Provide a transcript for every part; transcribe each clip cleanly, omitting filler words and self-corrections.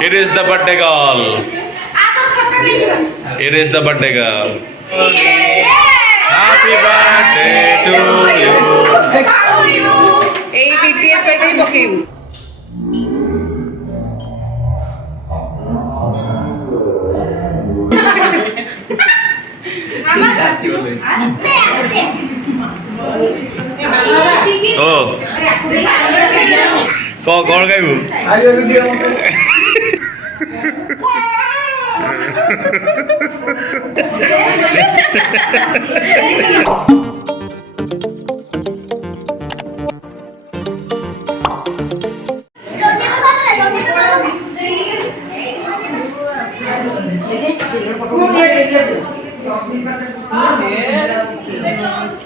It is the birthday girl. It is the birthday girl. Happy birthday to you. Hey, BTS vai ter pouquinho. Oh. Kok gaibু? Ayo video.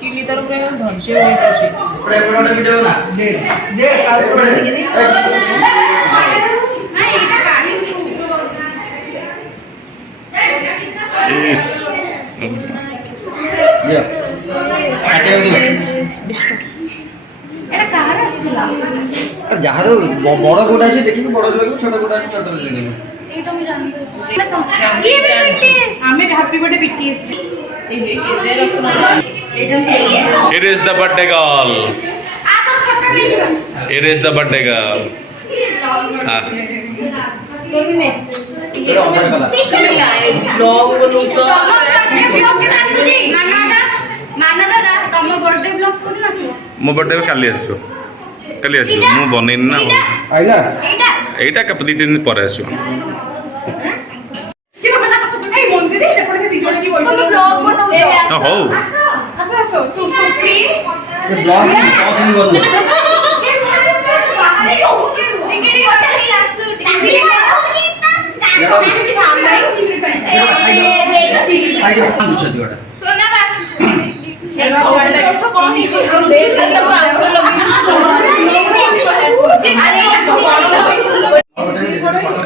Kili taruh berapa bangsa ini terus? Berapa video na? Yes. Yeah. Ada lagi. Era kahar asthila. যাହାର বড় গোটা আছে দেখিবি বড় লাগবে ছোট গোটা আছে ছোট লাগবে এইটা আমি জানি ये BTS আমি হ্যাপি বার্থডে BTS এই যে রসনা It is the birthday girl. It is the birthday girl. Ah. এটা অন্য কালার তুমি লাইভ ব্লগ বলছো মানা দাদা তুমি বার্থডে ব্লগ করুন আসো ମୋ birthday କାଲି ଆସିବ କାଲି ଆସିବ ମୁଁ ବନେଇନି ନା আইলা ଏଇଟା ଦି ତିନି ଦିନ ପରେ ଆସିବ এই মন্দিরে সেপটে দিজনে কি বইছো তুমি ব্লগ বনাউছো ହଉ আসো প্লিজ সে ব্লগ নি পছন্দ করো আইডি বুঝছো দিওটা সোনা বাস ফটো কোন হিচো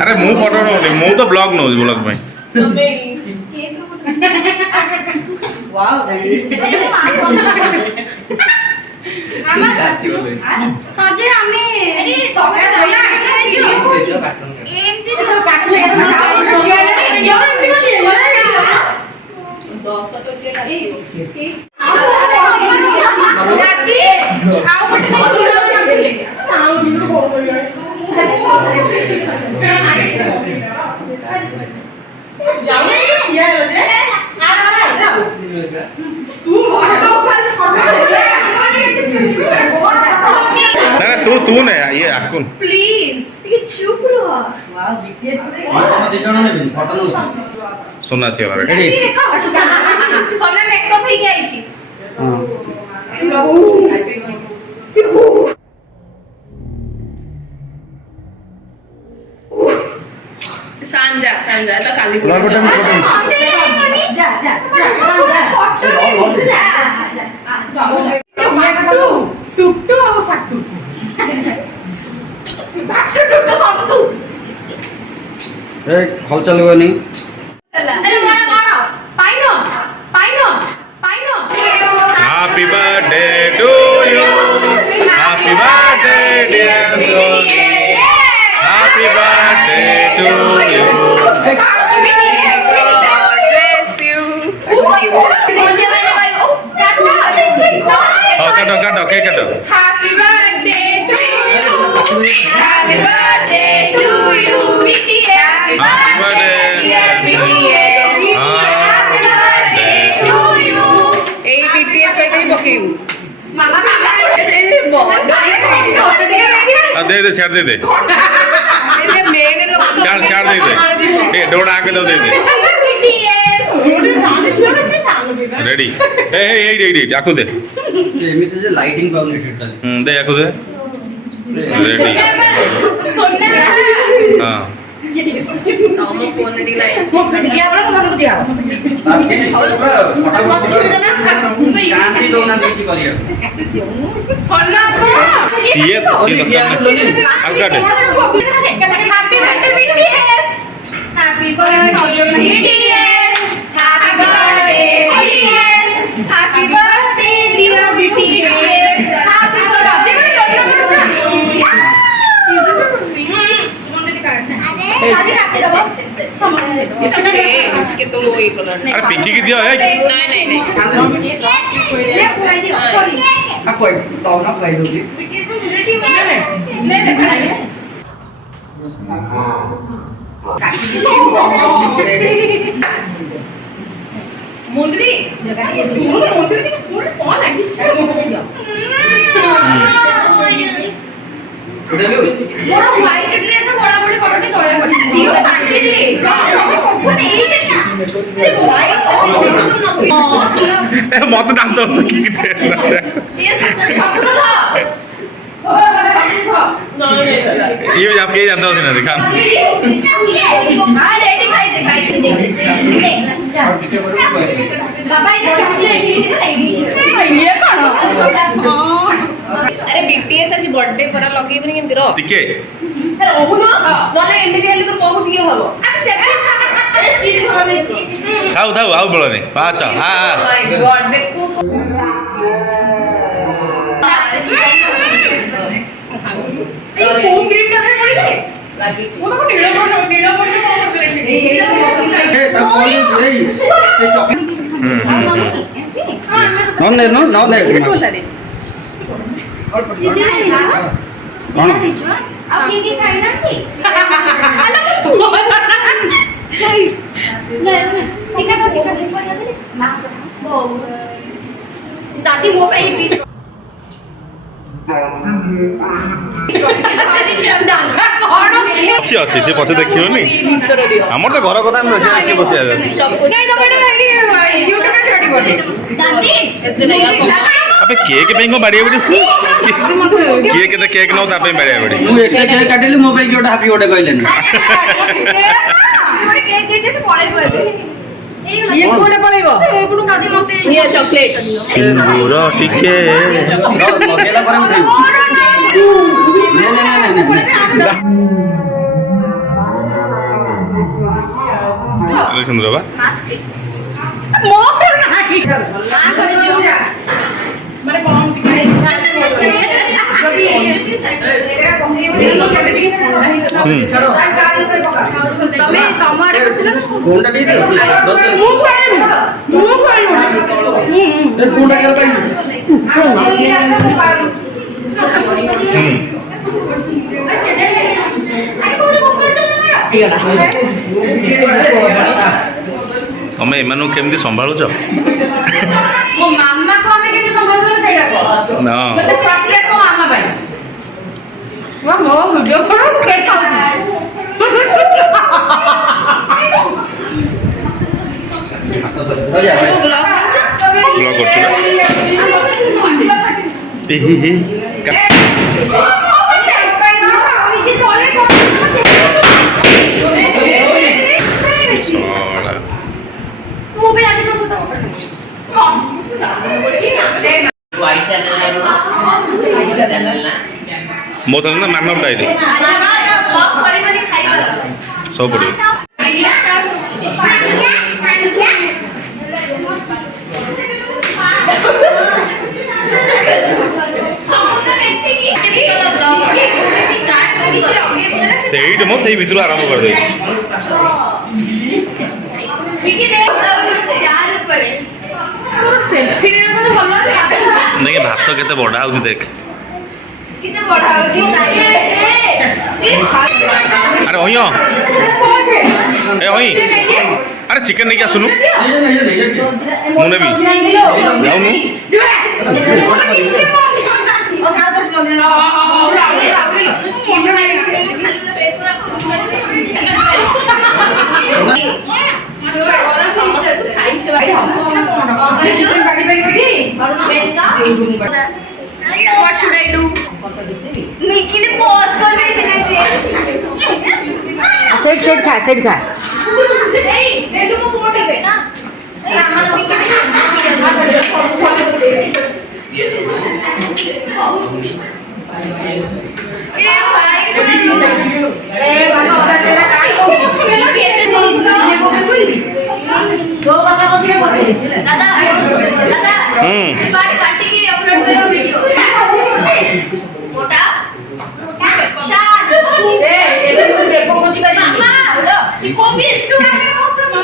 ଆରେ ମୁଁ ଫଟୋ ନଉନି ମୁଁ ତ ବ୍ଲଗ ନଉଛି ବ୍ଲଗ ପାଇଁ वाओ हां जे हमें अरे तमे एमती तो काटले तू ने ये आकुन प्लीज ଟିକେ ଚୁପ ରହ वाओ बीटीएस ତମ ଦି ଜଣ ନେବେନି ଫଟୋ ନଉଛ सोना से वाला ରେଡି सोना मेकअप ହେଇ ଯାଇଛି ହଁ सांजा तो काली ब्लॉग बटन जा टुट्टू और फट्टू बाक्स टुट्टू संतू ए हल चलबनी अरे माना पाइनो happy birthday to you happy birthday dear Soni happy birthday to you काटो केक काटो Happy birthday to you. Happy birthday to you, BTS. Happy birthday, dear BTS. Happy birthday to you. এই BTS এটাই পকিউ मामा दे दे छाड़ दे दे এই মেনে লোক छाड़ दे दे ए डोड़ा आके दो दे दे रेडी ए आको दे এমনিতে যে লাইটিং পাবলিক সেটা दे आको दे रेडी हां নম ফোন দিলাই क्या बोला तुम्हारे को दिया আজকে শান্তি দো না দেখি করিয়া सीए दरकार नहीं अलगा दे happy birthday BTS happy birthday BTS happy birthday BTS happy birthday dear BTS happy birthday କେତେବେଳେ ଇଏ କଲାଣି ଆରେ ପିଙ୍କି କି ଦିଅ ଏ ନାଇଁ ନାଇଁ ନାଇଁ ମୁଣ୍ଡି ଶୁଣ କଣ ଲାଗି ମୋର ହ୍ୱାଇଟ୍ ଡ୍ରେସ୍ ବଡ ବଡ କଟଟେ ତଳେ ଅଛି ଦିଅ କାଟି ଦେ ସବୁ ନେଇ ଦେଲା ମତେ ଦାନ୍ତ ये सब तो ये आपके जानता होती ना दिखा बाबा ये चॉकलेट ये कौन अरे बीटीएस आज बर्थडे परा लगेबनी केमति रो टिके अरे ओहुनो नले एंडी हेले तो बहुत दिए हबो अब से स्किन खराब है थाउ थाउ आउ बोलो नहीं अच्छा हां माय गॉड देखो ये पूम क्रीम करने पड़ी है लागी छी वो तो नीला पड़ कौन अब ये खाइना थी ठीक है दादी वो पे ही पीस अच्छी अच्छी से पछे देखियो नी भीतर दियो हमर तो घर କଥା हम देखिया के बसिया नहीं तो बेटा यूट्यूब पे छोड़ी बोली दादी एते नहीं अबे केक पे को बाड़िया बड़ी केक तो केक न तापे बाड़िया बड़ी ମୁଁ ଏକା କେକ୍ କାଟିଲି ମୋ ପାଇଁ ଗୋଟେ ହାପି ଗୋଟେ କହିଲେନି मोर केक के जैसे पड़े पड़े ये कोडे पळेबो एपुनु दादी मते ये चॉकलेट सिंदूर टिके ଲଗେଇଲା ପରେ ମୁଁ ଖାଇବି सिंदूर बा मोर नाही ना करे जो माने कौन दिखाई जदी एरा कहई बोली केते भी ଛାଡ଼ तमे टमाटर करथिला ना କୋଉଟା ଟିକେ ମୁଁ ଖାଇବି ଏ କୋଉଟା କେବେ ପାଇବି अरे कोन बकर तो तमे एमानु केमती संभाळुछ मो मामा को हमें केते संभाळलो सेटा को ना मते फ्रस्ट्रेट को मामा भाई वाह मो वीडियो करो के खाऊ ब्लॉग करछु हे हे वो भी आगे तो सोता मो तो ना मानव डाइट ब्लॉग परिवार खाई कर सब पड़ियो आइडिया स्टार्ट सेइट मो सेई भितरु आरंभ कर दे सेल्फी रे तो भलो नहीं भात केते बड़ा होउची देख किते बड़ा होची अरे ओयो ए ओई अरे चिकन नहीं क्या सुनु मुने भी जाऊ नु What should I do? Nikki ने pause कर रही थी सेट खा ले लो वो फोटो दे ना ए भाई ए मानो ओरा सेरा काट कैसे सही दो बाबा को दिए बोले दादा ये बात काटी के अपलोड करो वीडियो मोटा शान ए एते तो देखो खोजी पारी कोबी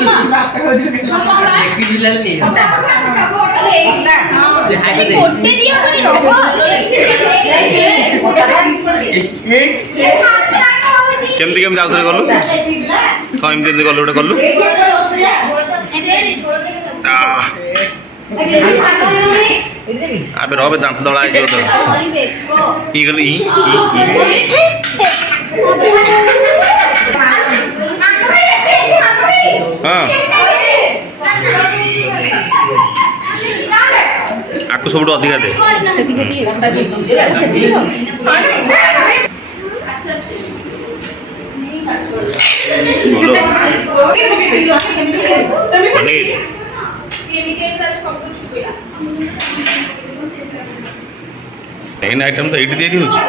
मामा एक जिल्लाले नि अरे गोटे दियो पनि रहो केमती केमती आउथरे गलु कम केमती गलु गोटे गलु आबे रबे दांत दळा आइ जो ई गलु ई हां आकु सबटु अधिका दे बोलो पनीर मेन आइटम तो एटी तैयारी होची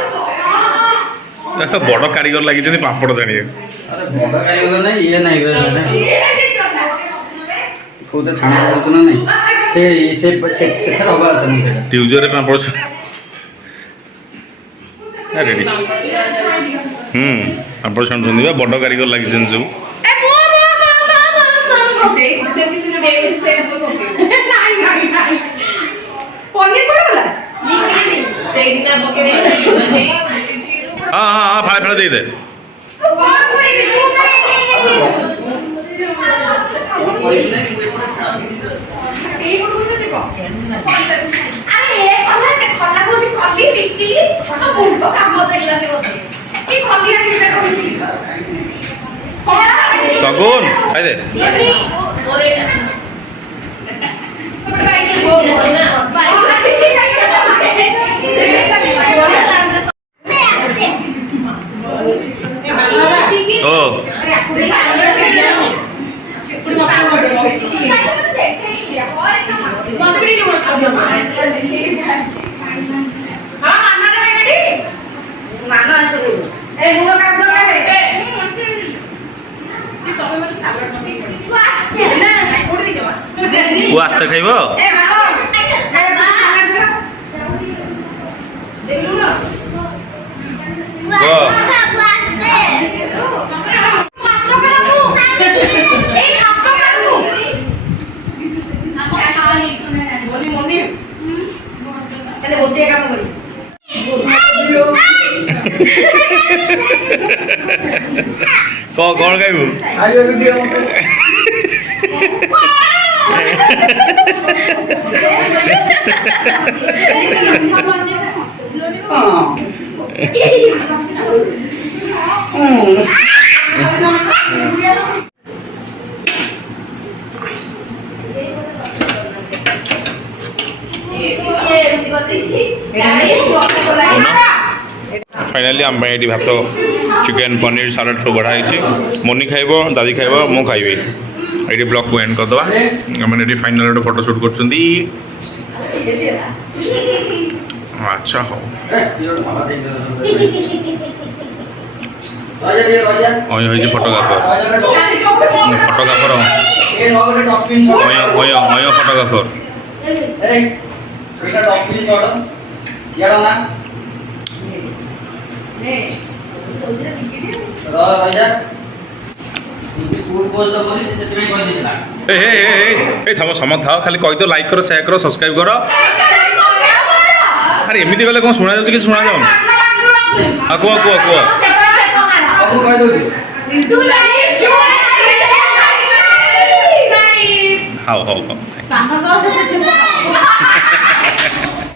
बड़ कारीगर लगी पापड़ जानिए अरे बड़ कारीगर नै ये नै गरे कोते छाना पड़तो ना नहीं से थर होबा त नहीं ट्यूजर पे पापड़ रेडी पापड़ छान सुनिबा बड़ कारीगर लगी सब हाँ हाँ हाँ फाड़ फाड़ दे दे सगुन खाई दे ओ वो आस्ते खाइब कौन खाइबू फाइनाली आम ये भात चिकेन पनीर सालाड सब बढ़ाई मोनी खाइब दादी खाइब मु खाइबी ये ब्लॉग को एंड करदे मैंने फाइनाल गोटे फोटोशूट कर अच्छा हो फोटोग्राफर फोटोग्राफर समझ था खाली कही तो लाइक करो शेयर करो सब्सक्राइब करो अरे एमती गले कौन शुणा जाऊँ कि शुणा जाऊँ हाँ कुह कुह कुह हाँ हाँ हाँ